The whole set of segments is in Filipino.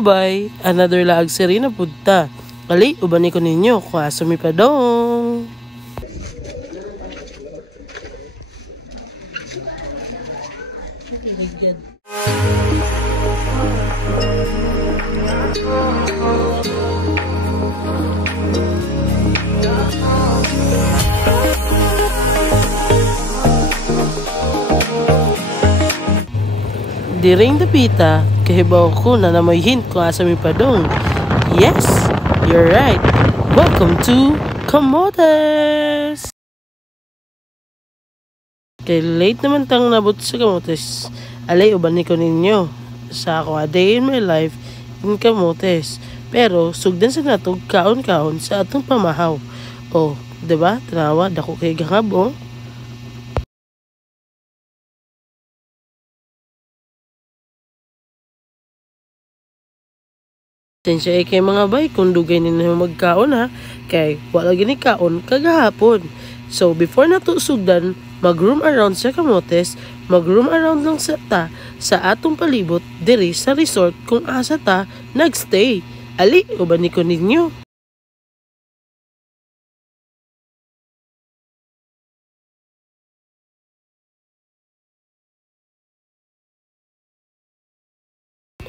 Bye, another laag siri na punta. Kali, ubani ko ninyo, kung aso mi padong. Diring dapita, kahibaw ko na namoy hint kung asa mi padong. Yes, you're right. Welcome to Camotes! Kay late naman tang nabot sa Camotes. Alay, uban ko ninyo. Sa ako a day in my life in Camotes. Pero, sugdan sa natog kaon-kaon sa atong pamahaw. O, diba? Tanawa, dako kay gangab, o. Tensya kay mga bay kung dugay ninyo magkaon ha, kay wala gini kaon kagahapon. So before nato sugdan, mag-room around sa Camotes, mag-room around lang sa atong palibot diri sa resort kung asa ta nagstay. Ali, uban ko ninyo.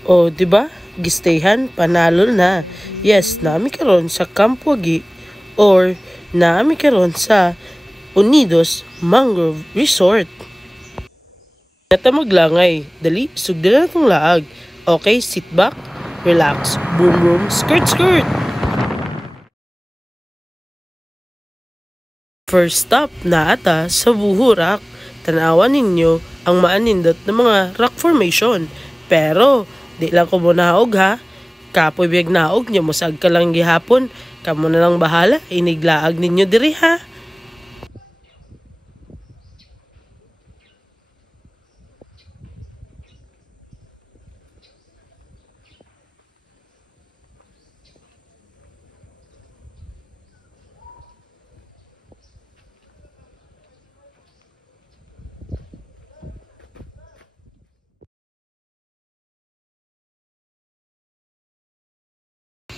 O, di ba? Gistayhan, panalo na. Yes, nami karon sa Camp Wagi or nami karon sa Unidos Mangrove Resort. Nata maglangay, dali, sugdan na itong laag. Okay, sit back, relax, boom boom, skirt skirt. First stop na ata sa Buhurak. Tanawan ninyo ang maanindot ng mga rock formation. Pero, di lang ko muna haog ha. Kapoy biyag naog nyo, musag ka lang gihapon. Kamo na lang bahala, iniglaag ninyo diri ha.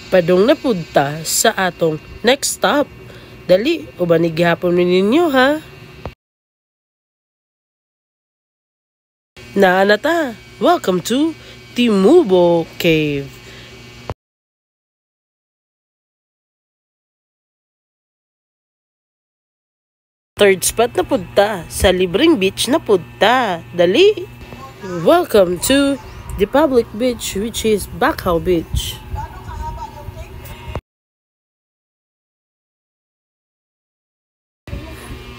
Padong na punta sa atong next stop. Dali, uban gihapon ninyo ha. Naanata, welcome to Timubo Cave. Third spot na punta, sa libreng beach na punta. Dali, welcome to the public beach which is Bacau Beach.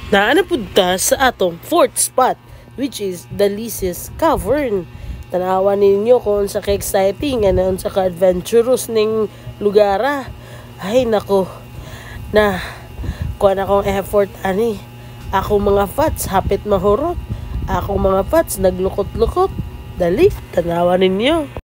Naana punta sa atong fourth spot which is the Lisis Cavern. Tanawa ninyo kung sa ka-exciting ano sa ka-adventurous ning lugara. Ay nako. Na kuan akong effort ani. Ako mga fats hapit mahurot. Ako mga fats naglukot-lukot. Dali, tanawa ninyo.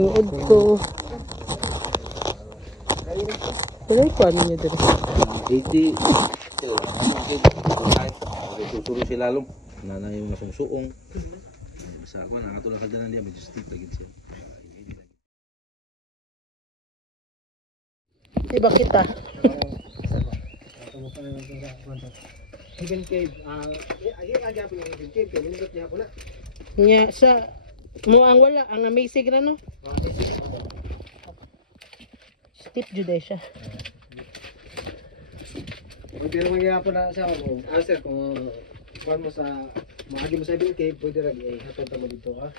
Uod ko. Pero ikuan niya dito. 80. Tuturo si lalong. Nanay yung masungsuong. Basta ako, nakatulakad na niya. Medyo steep lagi siya. Iba kita. Hidden cave. Aga po yung hidden cave. Kaya nindot niya po na. Nya sa mo ang wala ang amazing na no. Steep juday siya. Pero mangyayapon na sa ako. Sir, kung kuhan mo sa maagi mo sa hidden cave, pwede rin i-hatod mo dito ha.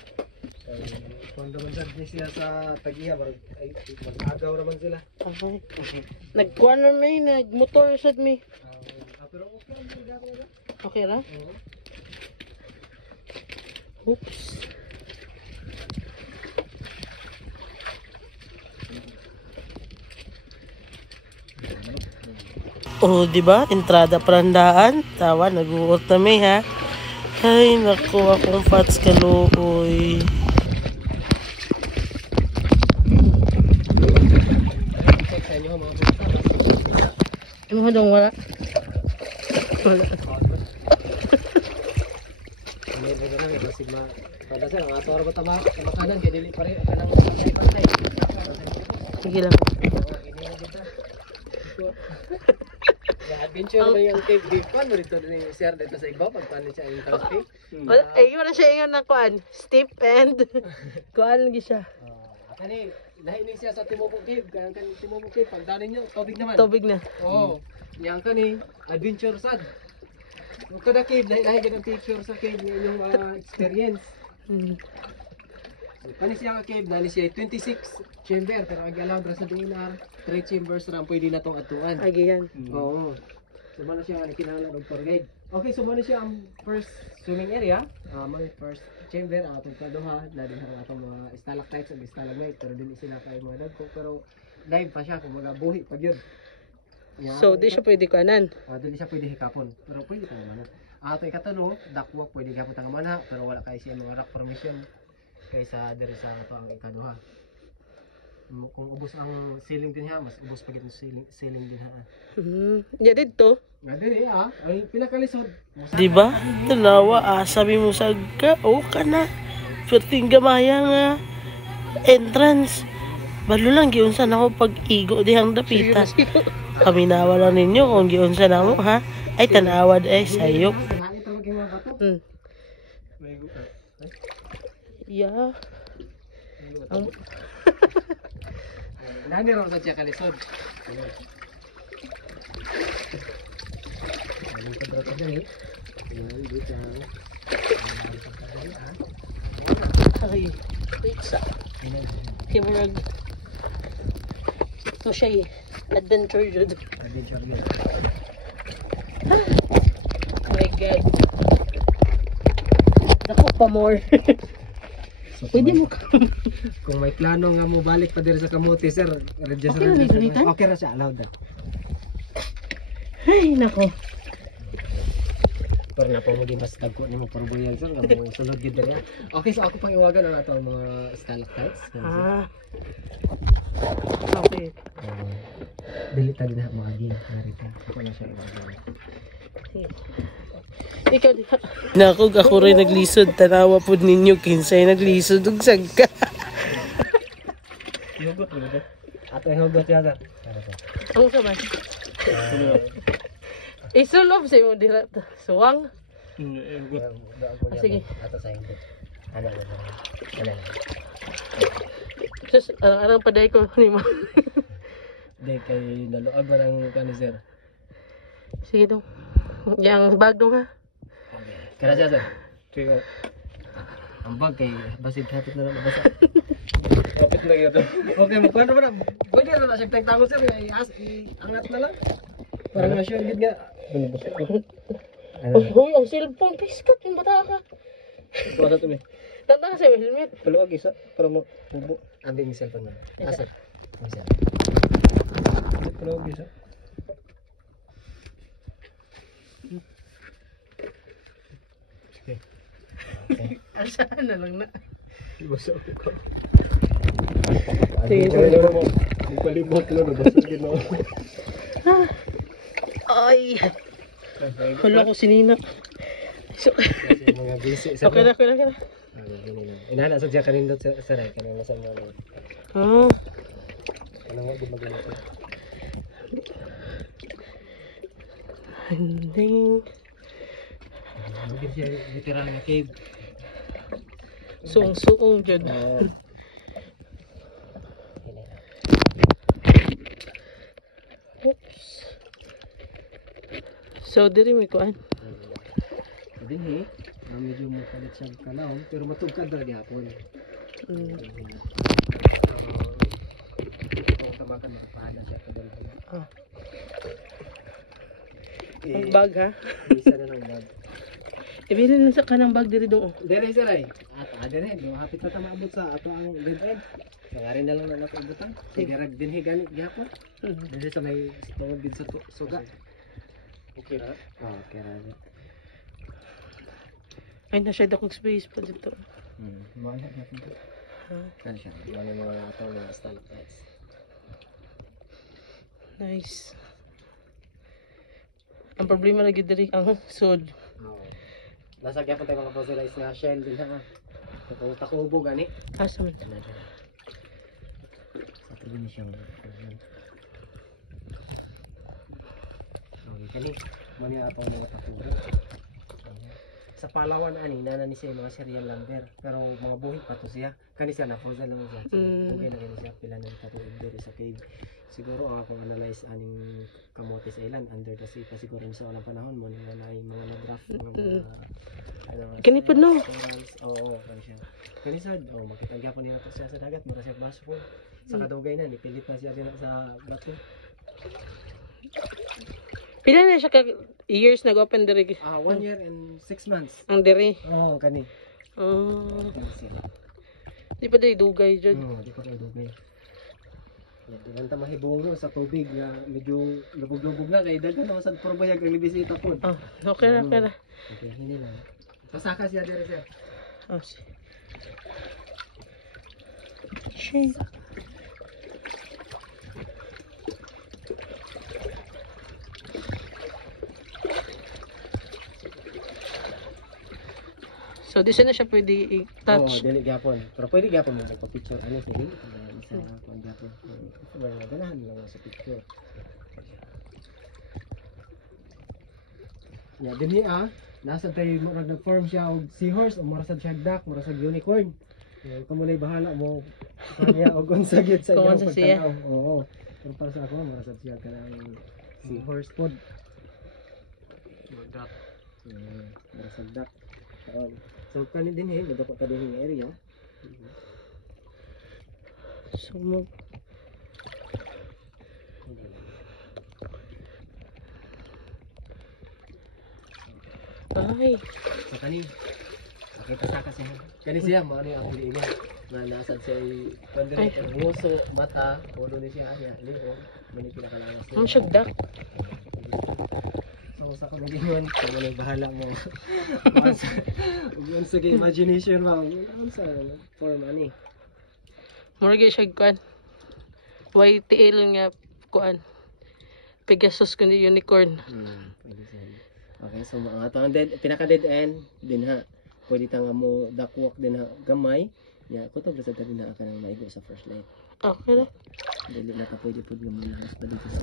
Kung naman siya sa Tagiya, mag-agaw naman sila. Okay. Nagkuha na may, nagmotor sad mi. Pero okay lang yung gagawin na. Okay ra? Oo. Oops. Oh, di ba? Entrada parandaan. Tawa, nag-uot na may ha. Ay, naku, akong fats kaluoy. Check sa inyo mga buta. Ano ka daw wala? Wala. May mga na, basig ma. Pada sir, ang ato ra ba tama? Kamakanan kay dili pa rin kanang pantay. Sige lang. Adventure ba yung cave deep pan mo dito ni sir dito sa ibaw pagpano siya yung transport. Wala, ay, wala siya ingon na kuan. Steep and kuan lagi siya. Kani lahi ni siya sa Timobok Cave, kan Timobok Cave pagdanin niyo tubig naman. Tubig na. Oo. Yang kani adventure sad. Kada cave lahi ganang picture sa cave ni yung experience. Kani siya ka cave nali siya 26 chamber pero ang allowed ra sa dinar 3 chambers ra pwede na tong atuan. Ay, yan. Oo. So man siya nga kinahanglan og tour guide. Okay, so man siya ang first swimming area. Mga first chamber atong kaduha na din ang atong mga stalactites ug stalagmites pero dili sila kay mga dagko pero live pa siya kung mga buhi pa gyud. So, di siya pwede kuanan. Dili siya pwede hikapon pero pwede pa naman. Ato ikatulo, duckwalk pwede gihapon ang manha pero wala kay siya mga rock formation kaysa diri sa ato ang ikaduha. Kung ubos ang ceiling din ha, mas ubos pa gid ang ceiling din ha. Ya dito. Nga diri ay pinakalisod. Di ba? Tanawa, sabi mo sa ka, ka na. Perting gamaya nga entrance. Balo lang giunsa na ako pag-igo dihang dapita. Kami nawala ninyo kung giunsa na mo ha. Ay tanawad ay sayop. Hangit ang maging mga bato. Yeah. Nani raw sa siya kalisod. Ano pa daw ka dali? Ayan, dito. Ay, pizza. Kimurag. Ito siya adventure yun. Adventure yun. Oh my God. Ako pa more. Pwede mo ka. Kung may plano nga mo balik pa diri sa kamuti, sir. Okay na dito? Okay ra siya, allowed na. Ay, nako. Pero na po maging mas dagko ni mo parboyan, sir. Nga mo sulod gid diri. Okay, so ako pang iwagan ang ato mga stalactites. Okay. Dili ta din mga game. Narita. Ako na siya iwagan. Ikaw di ha. Nakog ako rin naglisod. Tanawa po ninyo kinsay naglisod. Ug sagka. Hihugot mo dito? Ato hihugot siya, sir. Ang sabay. Isulob sa imo dira. Suwang. Sige. Ato sa hihugot. Ano. Sus, arang paday ko ni mo. Di kay naluag ba ng kani, sir? Sige dong. Yang bag dong ha. Kaya siya, sir. Sige. Ang bag kay basid hapit na lang mabasa. Hapit na yun. Okay, magkuhan na ba na? Pwede na siya tagtango, sir. Angat na lang. Parang na-sure gid nga. Uy, ang cellphone. Piskat yung bata ka. Kuha to, me. Tanda ka sa helmet. Paluag isa para mapubo. Ambil yung cellphone mo. Asap. Bisa. Paluag isa. Asahan na lang na. Basa ako ka. Sige, sige. Magpalibot lang. Basa gina. Ay. Hala ko sinina. So, Mga busy. okay na. Inala sa diya kanindot sa ray. Kanang nasa mga. Kanang wag magalit. Handing. Mungkin siya literal na cave. Suong dyan. Oops. So, diri may kuan. Din medyo mapalit siya kalawon pero matugkad ra gihapon. Mm. Kung tamakan, magpahala siya ito dalawa. Ah. Ang bag ha? Isa na lang bag. Ibilin na sa kanang bag diri doon. Dire sir ay. At dire, hapit na ta maabot sa ato ang dead end. Nangarin na lang na nakaibutan. Sige rag dinhi gani gyapon. Dire sa may tungod din sa suga. Okay ra? Okay ra. Ay, na-share akong space pa dito. Mahal natin ito. Ha? Kan siya. Mahal na mga ato mga stalactites. Nice. Ang problema lagi diri ang sod. Oo. Nasa gyapon tayo mga fossilize na shell din ha. Kung takubo gani. Asa man? Sa tabi ni siyang. Okay, kani. Mani atong mga takubo. Sa Palawan ani nana ni siya mga serial lumber pero mga buhi pa to siya kani siya na frozen lang siya okay na kani siya pila nang katuig diri sa cave siguro ako analyze aning kamote sa ilan under the sea pa siguro sa walang panahon mo nga na mga draft mga Kani po no? oo kani siya kani sad makita gyapon nila to siya sa dagat mura siya baso sa kadugay na nipilit na siya din sa bato. Pila na siya ka years nag-open diri? 1 year and 6 months. Ang diri. Oo, kani. Di pa diri dugay jud. Oo, di pa kay dugay. Di lang ta mahibong no sa tubig nga medyo lubog-lubog na kay daghan naman sad porbayag ang libisita pod. Okay ra, okay ra. Okay, hindi na. Pasaka siya dire sir. Si. Shit. So, di siya na siya pwede i-touch. Dili gyapon. Pero pwede gyapon mo magpa-picture ano sige. Isa pang gyapon. Wala ganahan lang sa picture. Ya, dinhi nasa tayo mo nag-form siya og seahorse o marasad siya duck, marasad unicorn. Kamo nay bahala mo kanya og unsa gyud sa Kung inyong unsa siya? pagtanaw. Oo. Pero para sa ako marasad siya kanang seahorse pod. Duck. Marasad duck. So kani din nadako ka din area. So, mag... Ay. So kani nakita sa kasi kani siya mo ano ang huli niya na nasa siya pandiri ang nguso mata ulo ni siya niya liho mani pinakalangas niya. Ang syagdak. So sa kamalingon kamo na bahala mo. Ug sa imagination mo unsa form ani. Murag siya kuan. YTL nga kuan. Pegasus kundi unicorn. Pwede siya. Okay, so mga atong pinaka dead end din ha. Pwede ta nga mo duckwalk din ha gamay. Ya, ko to basta din na ka nang maigo sa first light. Okay na. Dili na ka pwede pud nga malihas pa dito sa.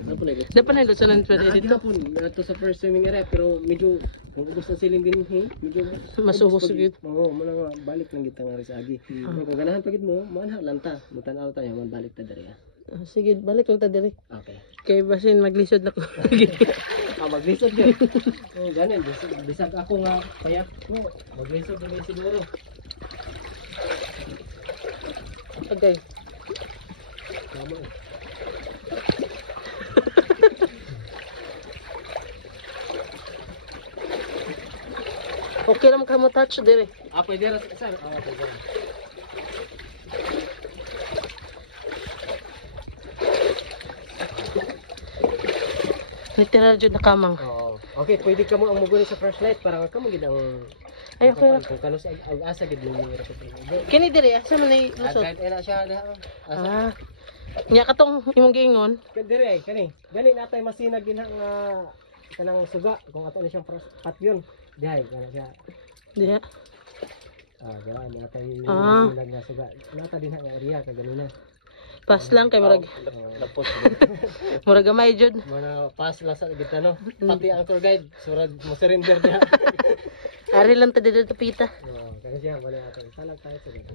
Dapat na doon sa nang pwede dito. Dito sa first swimming area pero medyo kung gusto siling din medyo Masuhos gid. Oo, mo na balik lang kita nga rin sa agi. Kung ganahan pa gid mo, manha lang ta. Mutan-aw ta man balik ta diri ha. Sige, balik lang ta diri. Okay. Kay basin maglisod na ko. Maglisod yun. Ganun, bisag ako nga payat ko. Maglisod din siguro. Okay. Tama eh. Okay lang ka mo touch diri. Pwede rin sir. Pwede rin. Literal jud na kamang. Oo. Okay, pwede ka mo ang muguni sa flashlight para ka mo gid ang Ay, okay ra. kung kanos ang asa gid mo ni Kini diri asa man ay lusot. Guide na siya na. Nya katong imong giingon. Dire kani. Gani natay masinag din ang kanang suga kung ato ni siyang patyon. Dihay kana siya. Diha. Gani natay masinag nga suga. Nata din ang area ka ganina. Pas lang kay murag. Lapos. Murag gamay jud. Mana pas lang sa gitano. Pati ang tour guide surad mo surrender diha. Ari lang ta dito pita. Kasi siya wala ato. Talag tayo sa dito.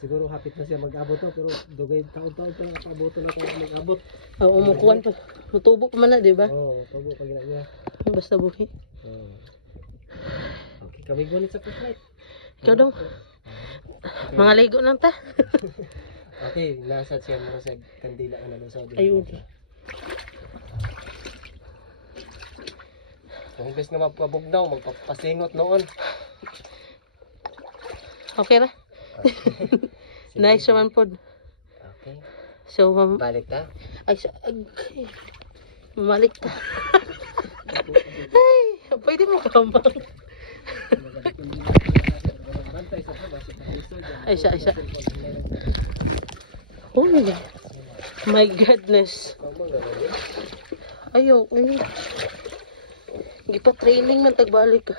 Siguro hapit na siya mag-abot to pero dugay taon-taon pa nakabot na ko mag-abot. Oo, umukuan pa. Mutubo pa man na, di ba? Oo, tubo pa gina niya. Basta buhi. Okay, kami gunit sa flashlight. Ikaw daw. Mga ligo lang ta. Okay, nasa siya mo sa kandila ang nalusaw. Ayun. Kung imbes na magpabugnaw, magpapasingot noon. Okay ra. Nice naman po. Okay. So, Balik ta. ay, mamalik ka. Ay, pwede mo kamang. Ay, isa. Oh my goodness. Ayaw. Hindi pa training man tagbalik ka.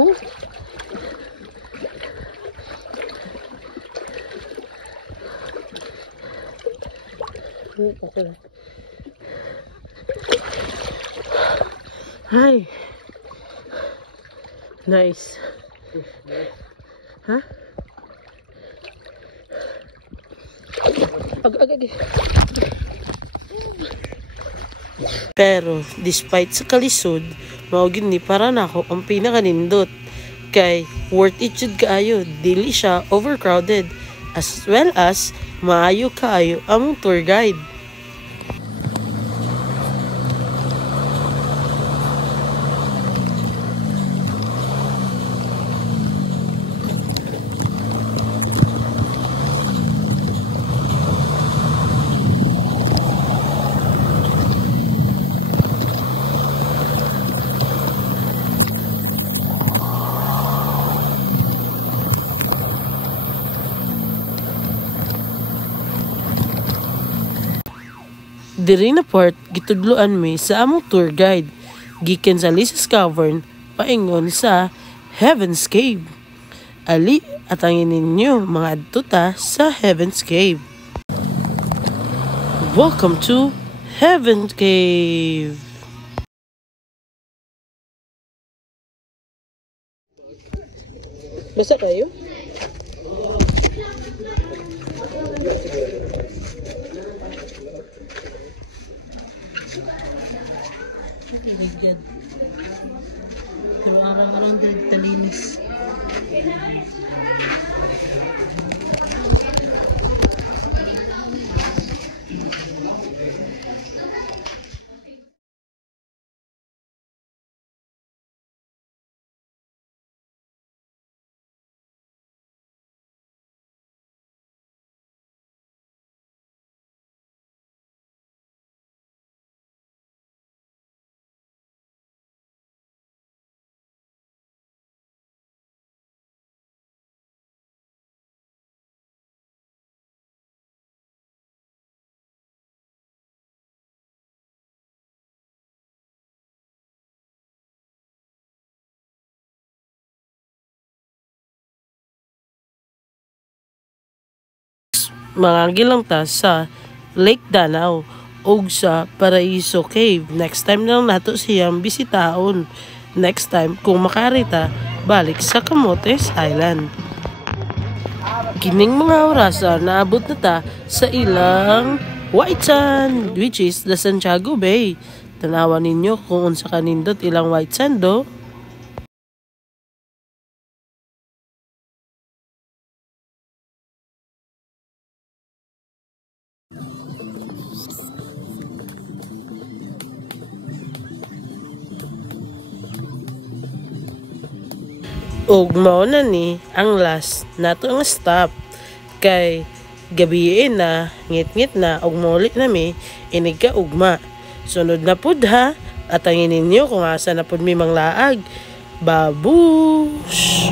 Oh. Okay. Hi. Nice. Huh? Pero despite sa kalisod, maugin ni para nako ang pinakanindot kay worth it jud kaayo, dili siya overcrowded, as well as maayo kaayo ang tour guide. Diri na part gitudloan mi sa among tour guide gikan sa Lisis Cavern paingon sa Heaven's Cave. Ali atangin ninyo mga adtuta sa Heaven's Cave. Welcome to Heaven's Cave. Basa kayo? Yan. Pero arang-arang talinis. Mga gilang ta sa Lake Danau ug sa Paraiso Cave. Next time na lang nato siyang bisitaon. Next time kung makarita balik sa Camotes Island. Kining mga orasa naabot na ta sa ilang White Sand, which is the Santiago Bay. Tanawan ninyo kung unsa kanindot ilang white sand do. Ug mao na ni ang last nato nga stop kay gabiin na ngit-ngit na ug muli na mi inig ka ugma. Sunod na pud ha at angin ninyo kung asa na pud mi manglaag. Babush!